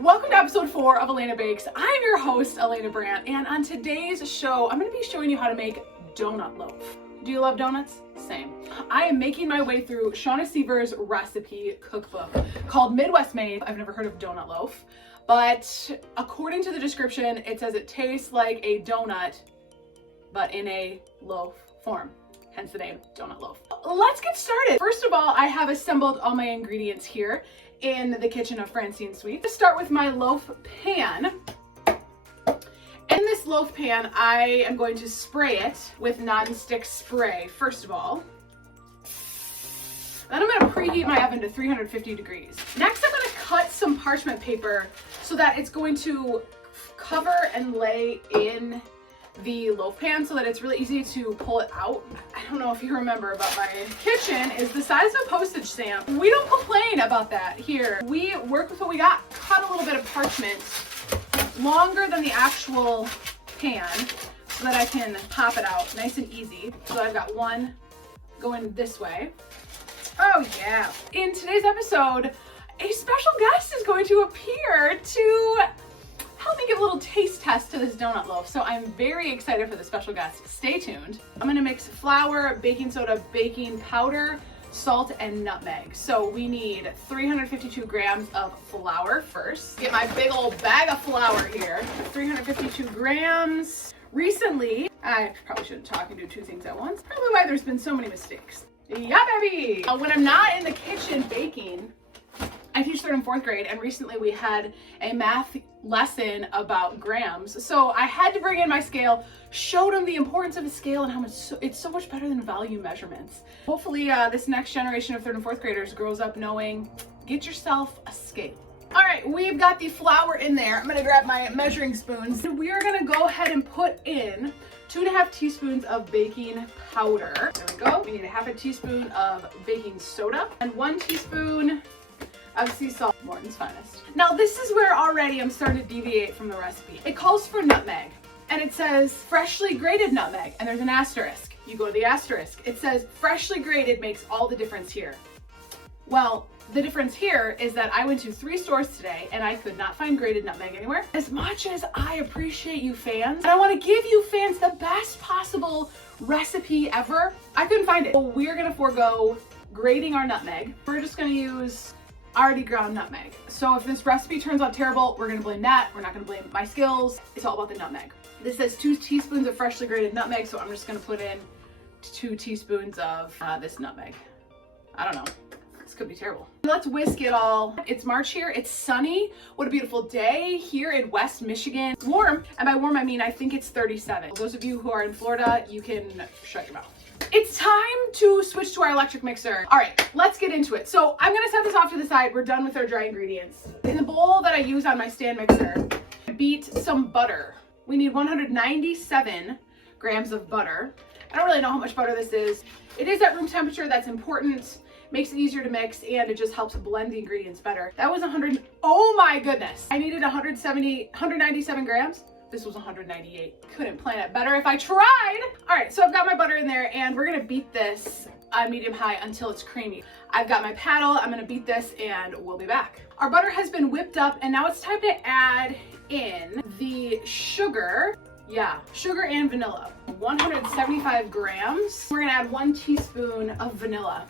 Welcome to episode 4 of Alayna Bakes. I'm your host, Alayna Brandt, and on today's show, I'm going to be showing you how to make donut loaf. Do you love donuts? Same. I am making my way through Shauna Sever's recipe cookbook called Midwest Made. I've never heard of donut loaf, but according to the description, it says it tastes like a donut, but in a loaf form. Hence the name, donut loaf. Let's get started. First of all, I have assembled all my ingredients here in the kitchen of Francine Sweet. Let's start with my loaf pan. In this loaf pan, I am going to spray it with non-stick spray, first of all. Then I'm gonna preheat my oven to 350 degrees. Next, I'm gonna cut some parchment paper so that it's going to cover and lay in the loaf pan so that it's really easy to pull it out. I don't know if you remember, but my kitchen is the size of a postage stamp. We don't complain about that here. We work with what we got. Cut a little bit of parchment longer than the actual pan so that I can pop it out nice and easy. So I've got one going this way. Oh yeah. In today's episode, a special guest is going to appear to help me give a little taste test to this donut loaf. So I'm very excited for the special guest. Stay tuned. I'm gonna mix flour, baking soda, baking powder, salt, and nutmeg. So we need 352 grams of flour first. Get my big old bag of flour here. 352 grams. Recently, I probably shouldn't talk and do two things at once. Probably why there's been so many mistakes. Yeah, baby! When I'm not in the kitchen baking, I teach 3rd and 4th grade, and recently we had a math lesson about grams. So I had to bring in my scale, showed them the importance of a scale and how much it's so much better than volume measurements. Hopefully this next generation of 3rd and 4th graders grows up knowing, get yourself a scale. All right, we've got the flour in there. I'm gonna grab my measuring spoons. We are gonna go ahead and put in 2.5 teaspoons of baking powder. There we go. We need 1/2 teaspoon of baking soda and 1 teaspoon of sea salt, Morton's finest. Now this is where already I'm starting to deviate from the recipe. It calls for nutmeg, and it says freshly grated nutmeg, and there's an asterisk. You go to the asterisk. It says freshly grated makes all the difference here. Well, the difference here is that I went to 3 stores today and I could not find grated nutmeg anywhere. As much as I appreciate you fans, and I want to give you fans the best possible recipe ever, I couldn't find it. So we're gonna forego grating our nutmeg. We're just gonna use already ground nutmeg. So if this recipe turns out terrible, we're gonna blame that. We're not gonna blame my skills. It's all about the nutmeg. This says 2 teaspoons of freshly grated nutmeg, so I'm just gonna put in 2 teaspoons of this nutmeg. I don't know. This could be terrible. Let's whisk it all. It's March here. It's sunny. What a beautiful day here in West Michigan. Warm, and by warm I mean I think it's 37. Those of you who are in Florida, you can shut your mouth. It's time to switch to our electric mixer. All right, let's get into it. So I'm gonna set this off to the side. We're done with our dry ingredients. In the bowl that I use on my stand mixer, I beat some butter. We need 197 grams of butter. I don't really know how much butter this is. It is at room temperature, that's important. Makes it easier to mix, and it just helps blend the ingredients better. That was 100, oh my goodness. I needed 197 grams. This was 198. Couldn't plan it better if I tried. All right, so I've got my butter in there, and we're gonna beat this on medium-high until it's creamy. I've got my paddle, I'm gonna beat this, and we'll be back. Our butter has been whipped up, and now it's time to add in the sugar. Yeah, sugar and vanilla. 175 grams. We're gonna add 1 teaspoon of vanilla.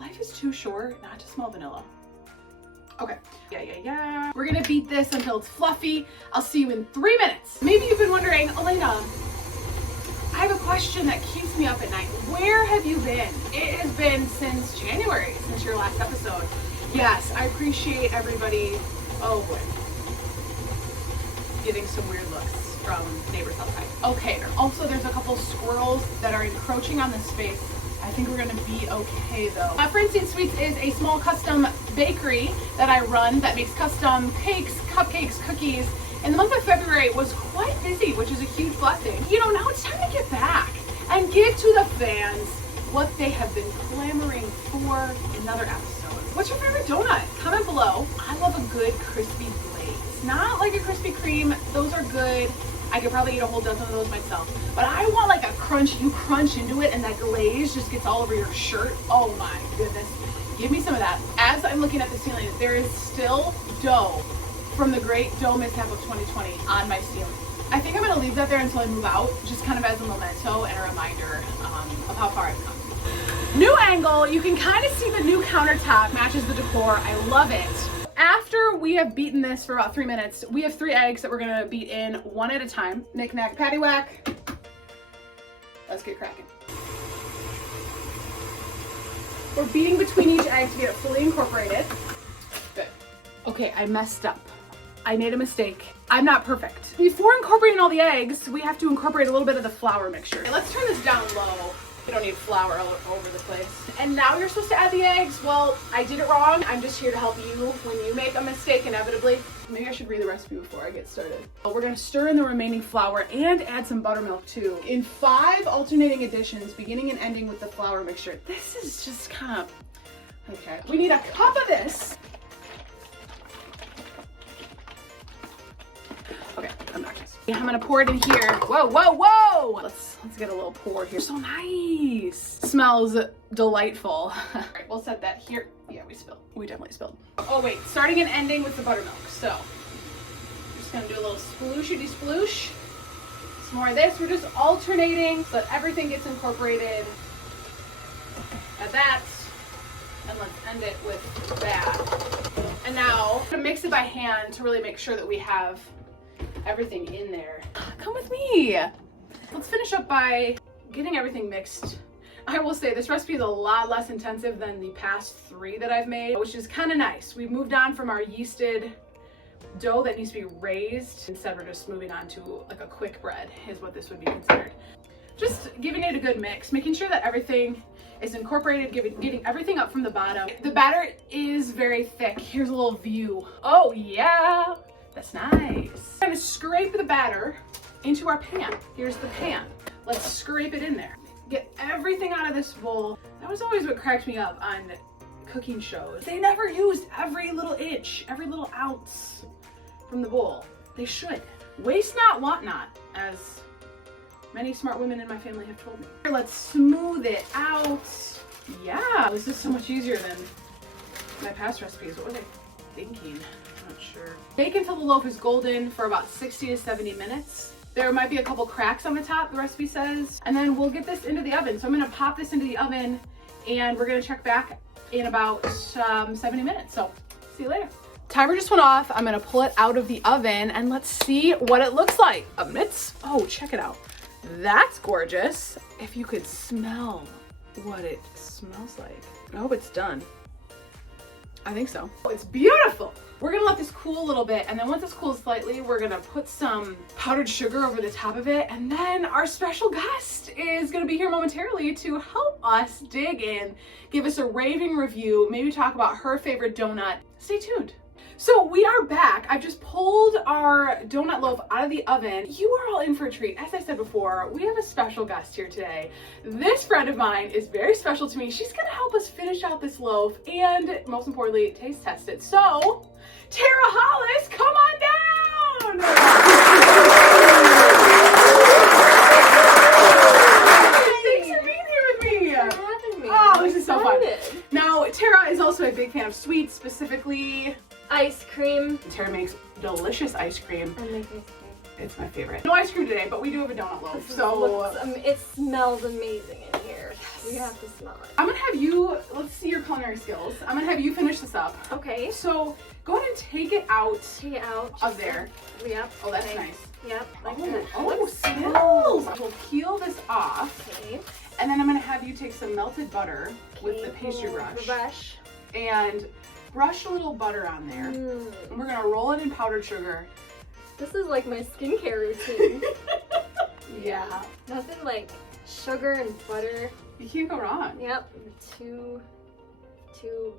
Life is too short not to smell vanilla. Okay, yeah. We're gonna beat this until it's fluffy. I'll see you in 3 minutes. Maybe you've been wondering, Alayna, I have a question that keeps me up at night. Where have you been? It has been since January, since your last episode. Yes, I appreciate everybody, oh boy, getting some weird looks from neighbors outside. Okay, also there's a couple squirrels that are encroaching on the space. I think we're gonna be okay though. Francine Sweets is a small custom bakery that I run that makes custom cakes, cupcakes, cookies. And the month of February was quite busy, which is a huge blessing. You know, now it's time to get back and give to the fans what they have been clamoring for. Another episode. What's your favorite donut? Comment below. I love a good crispy glaze. Not like a Krispy Kreme, those are good. I could probably eat a whole dozen of those myself. But I want like a crunch, you crunch into it and that glaze just gets all over your shirt. Oh my goodness. Give me some of that. As I'm looking at the ceiling, there is still dough from the great dough mishap of 2020 on my ceiling. I think I'm gonna leave that there until I move out, just kind of as a memento and a reminder of how far I've come. New angle, you can kind of see the new countertop matches the decor. I love it. After we have beaten this for about 3 minutes, we have 3 eggs that we're gonna beat in one at a time. Knick knack, patty whack. Let's get cracking. We're beating between each egg to get it fully incorporated. Good. Okay, I messed up. I made a mistake. I'm not perfect. Before incorporating all the eggs, we have to incorporate a little bit of the flour mixture. Okay, let's turn this down low. You don't need flour all over the place. And now you're supposed to add the eggs. Well, I did it wrong. I'm just here to help you when you make a mistake inevitably. Maybe I should read the recipe before I get started. We're gonna stir in the remaining flour and add some buttermilk too. In 5 alternating additions, beginning and ending with the flour mixture. This is just kind of, okay. We need a cup of this. Okay, I'm not just. Yeah, I'm gonna pour it in here. Whoa, whoa, whoa! Let's get a little pour here. So nice. Smells delightful. All right, we'll set that here. Yeah, we spilled. We definitely spilled. Oh wait, starting and ending with the buttermilk. So, we're just gonna do a little splooshy sploosh. Some more of this. We're just alternating so that everything gets incorporated. Add that. And let's end it with that. And now, I'm gonna mix it by hand to really make sure that we have everything in there. Come with me. Let's finish up by getting everything mixed. I will say this recipe is a lot less intensive than the past 3 that I've made, which is kind of nice. We've moved on from our yeasted dough that needs to be raised. Instead, we're just moving on to like a quick bread is what this would be considered. Just giving it a good mix, making sure that everything is incorporated, getting everything up from the bottom. The batter is very thick. Here's a little view. Oh yeah. That's nice. I'm gonna scrape the batter into our pan. Here's the pan. Let's scrape it in there. Get everything out of this bowl. That was always what cracked me up on cooking shows. They never used every little inch, every little ounce from the bowl. They should. Waste not, want not, as many smart women in my family have told me. Here, let's smooth it out. Yeah, this is so much easier than my past recipes. What was I thinking? Not sure. Bake until the loaf is golden for about 60 to 70 minutes. There might be a couple cracks on the top, the recipe says, and then we'll get this into the oven. So I'm gonna pop this into the oven and we're gonna check back in about 70 minutes. So see you later. Timer just went off. I'm gonna pull it out of the oven and let's see what it looks like. Oh, check it out. That's gorgeous. If you could smell what it smells like. I hope it's done. I think so. Oh, it's beautiful. We're gonna let this cool a little bit, and then once it's cooled slightly, we're gonna put some powdered sugar over the top of it, and then our special guest is gonna be here momentarily to help us dig in, give us a raving review, maybe talk about her favorite donut. Stay tuned. So we are back. I've just pulled our donut loaf out of the oven. You are all in for a treat. As I said before, we have a special guest here today. This friend of mine is very special to me. She's gonna help us finish out this loaf and, most importantly, taste test it. So, Tara Hollis, come on down! Thanks for being here with me. Thanks for having me. Oh, this is so fun. Now, Tara is also a big fan of sweets, specifically ice cream. Tara makes delicious ice cream. I make ice cream. It's my favorite. No ice cream today, but we do have a donut loaf, so it smells amazing in here. Yes. We have to smell it. I'm gonna have you, let's see your culinary skills. I'm gonna have you finish this up. Okay. So go ahead and take it out. Take it out. Of there. Yep. Oh, that's okay. nice. Yep. Like Oh, skills. We'll peel this off. Okay. And then I'm gonna have you take some melted butter with the pastry brush. And brush a little butter on there. And we're gonna roll it in powdered sugar. This is like my skincare routine. Yeah. Nothing like sugar and butter. You can't go wrong. Yep. Two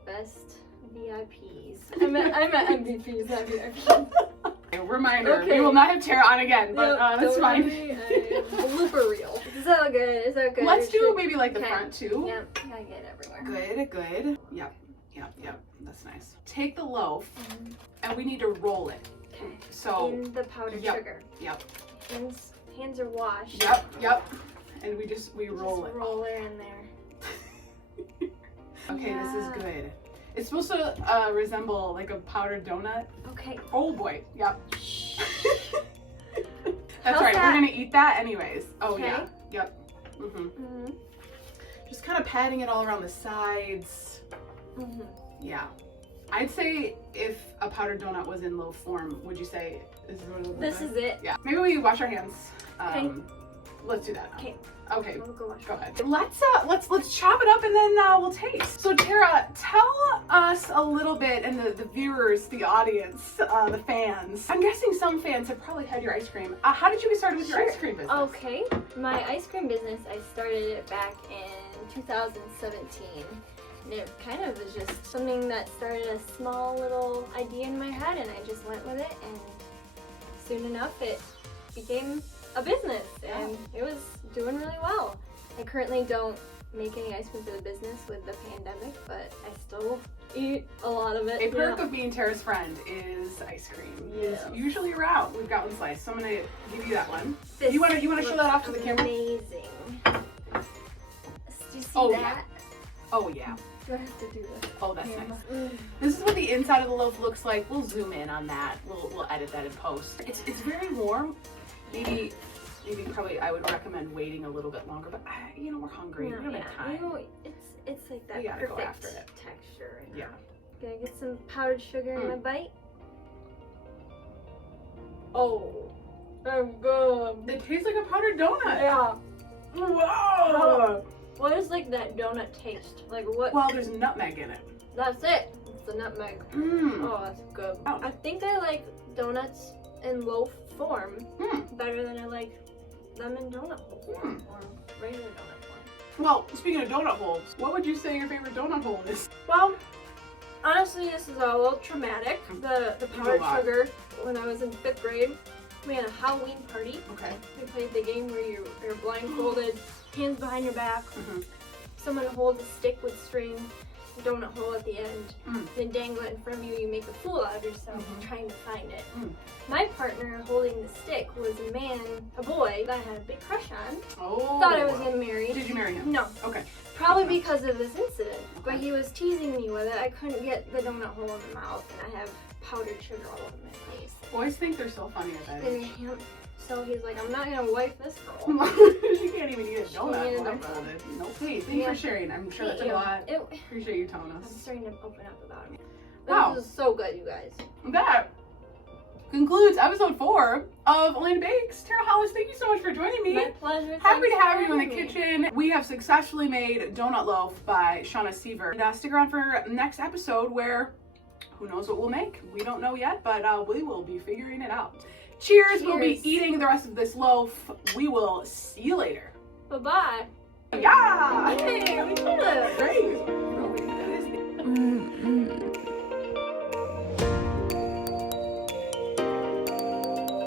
best VIPs. I'm at MVPs, not VIPs. Reminder, we will not have Tara on again, but that's fine. Blooper reel. Is that good? Is that good? Let's do maybe like the front too. Yep, gotta get it everywhere. Good. Yep. That's nice. Take the loaf and we need to roll it. Okay. So in the powdered sugar. Yep. Hands are washed. Yep. And we roll Just it. roll it in there. Okay, Yeah. this is good. It's supposed to resemble like a powdered donut. Okay. Oh boy. Yep. Shh. That's How's right. that? We're gonna eat that anyways. Oh Okay. yeah. Yep. Just kind of patting it all around the sides. Yeah. I'd say if a powdered donut was in loaf form, would you say this is what it looks This like? is it. Yeah. Maybe we wash our hands. Okay. Let's do that now. Okay. Okay. I'll go wash. Go ahead. Let's chop it up and then we'll taste. So Tara, tell us a little bit, and the viewers, the audience, the fans. I'm guessing some fans have probably had your ice cream. How did you get started with your Sure. ice cream business? Okay. My ice cream business, I started it back in 2017. And it kind of was just something that started a small little idea in my head, and I just went with it, and soon enough it became a business, and it was doing really well. I currently don't make any ice cream for the business with the pandemic, but I still eat a lot of it. A perk of being Tara's friend is ice cream. Yes. It's usually around. We've got one slice, so I'm gonna give you that one. This You wanna show that off to the camera? Amazing. Do you see Oh, that? yeah. Oh yeah. Do I have to do this? Oh, that's Yeah. nice. This is what the inside of the loaf looks like. We'll zoom in on that. We'll edit that in post. It's very warm. Maybe probably I would recommend waiting a little bit longer, but we're hungry. We don't have time. It's like that We gotta go perfect after it. texture. Yeah. Gonna get some powdered sugar in my bite. Oh, I'm good. It tastes like a powdered donut. Yeah. Whoa! What is like that donut taste? Like what? Well, there's nutmeg in it. That's it. It's the nutmeg. Mmm. Oh, that's good. Oh. I think I like donuts in loaf form better than I like them in donut form or regular donut form. Well, speaking of donut holes, what would you say your favorite donut hole is? Well, honestly, this is a little traumatic. The powdered lot. sugar. When I was in 5th grade, we had a Halloween party. Okay. We played the game where you're blindfolded, hands behind your back. Mhm. Someone holds a stick with string, donut hole at the end, Mm. then dangle it in front of you. You make a fool out of yourself Mhm. trying to find it. Mm. My partner holding the stick was a boy that I had a big crush on. Oh. Thought I was getting married. Did you marry him? No. Okay. Probably because of this incident. But Okay. he was teasing me with it. I couldn't get the donut hole in the mouth, and I have powdered sugar all over my face. Boys think they're so funny at that And age. so he's like, I'm not gonna wipe this girl. She can't even eat a donut She ate a blindfolded. Nope. Hey, thank you Yeah. for sharing. I'm sure that took a lot. Appreciate you telling I'm us. starting to open up about it. But Wow. this is so good, you guys. That concludes episode 4 of Alayna Bakes. Tara Hollis, thank you so much for joining me. My pleasure. Happy to Thanks for have you in the having me. kitchen. We have successfully made Donut Loaf by Shauna Sever. And stick around for next episode where who knows what we'll make. We don't know yet, but we will be figuring it out. Cheers. We'll be Cheers. eating the rest of this loaf. We will see you later. Bye-bye. Yeah! Hey, we did it. Great. Oh, we did it. That is-